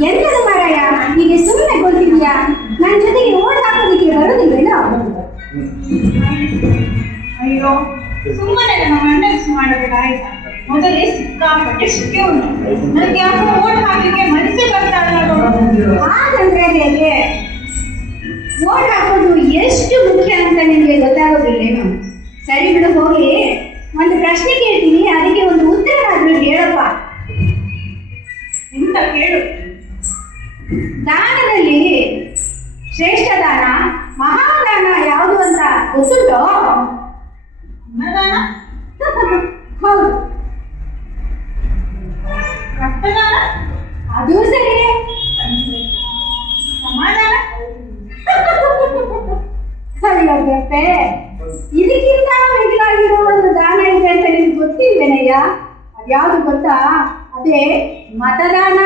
ಎಂತದು ಮಾರಾಯ, ಹೀಗೆ ಸುಮ್ಮನೆ ಕೊಡ್ತಿದ್ಯಾ? ನನ್ನ ಜೊತೆಗೆ ಓಡ್ ಹಾಕೋದಿಕ್ಕೆ ಬರೋದಿಲ್ವೇನೋ? ಅಯ್ಯೋ, ಸುಮ್ಮನೆ ನನ್ನ ಮೆಂಟಲ್ಸ್ ಮಾಡಬೇಡ ಆಯ್ತಾ? ಮೊದಲೇ ಸಿಕ್ಕಾಪಟ್ಟೆ ಶಿಕೆ ಉಂಟು. ನನಗೆ ಯಾಕೋ ಓಟ್ ಹಾಕಲಿಕ್ಕೆ ಮನಸ್ಸೇ ಬರ್ತಾ ಇಲ್ಲ. ಹಾಗಂದ್ರೆ ಹೇಗೆ? ಓಟ್ ಹಾಕೋದು ಎಷ್ಟು ಮುಖ್ಯ ಅಂತ ನಿಮಗೆ ಗೊತ್ತಾಗೋದಿಲ್ಲೇನು? ಸರಿ ಬಿಡು, ಹೋಗಿ ಒಂದು ಪ್ರಶ್ನೆ ಕೇಳ್ತೀನಿ, ಅದಕ್ಕೆ ಒಂದು ಉತ್ತರ ಆದ್ರೂ ಹೇಳಪ್ಪ. ಎಂತ ಕೇಳು? ದಾನದಲ್ಲಿ ಶ್ರೇಷ್ಠ ದಾನ, ಮಹಾದಾನ ಯಾವುದು ಅಂತ ಗೊತ್ತುಂಟೋ? ಅನ್ನದಾನ? ಹೌದು. ರಕ್ತದಾನ? ಅದು ಸರಿ. ಸಮಾಧಾನ? ಅಯ್ಯೋ ಗಪ್ಪೆ, ಇದಕ್ಕಿಂತ ಮಿಗಿಲಾಗಿರೋ ಒಂದು ದಾನ ಇದೆ ಅಂತ ನಿಮ್ಗೆ ಗೊತ್ತಿಲ್ವೇನಯ್ಯ? ಅದ್ಯಾವುದು ಗೊತ್ತಾ? ಅದೇ ಮತದಾನ.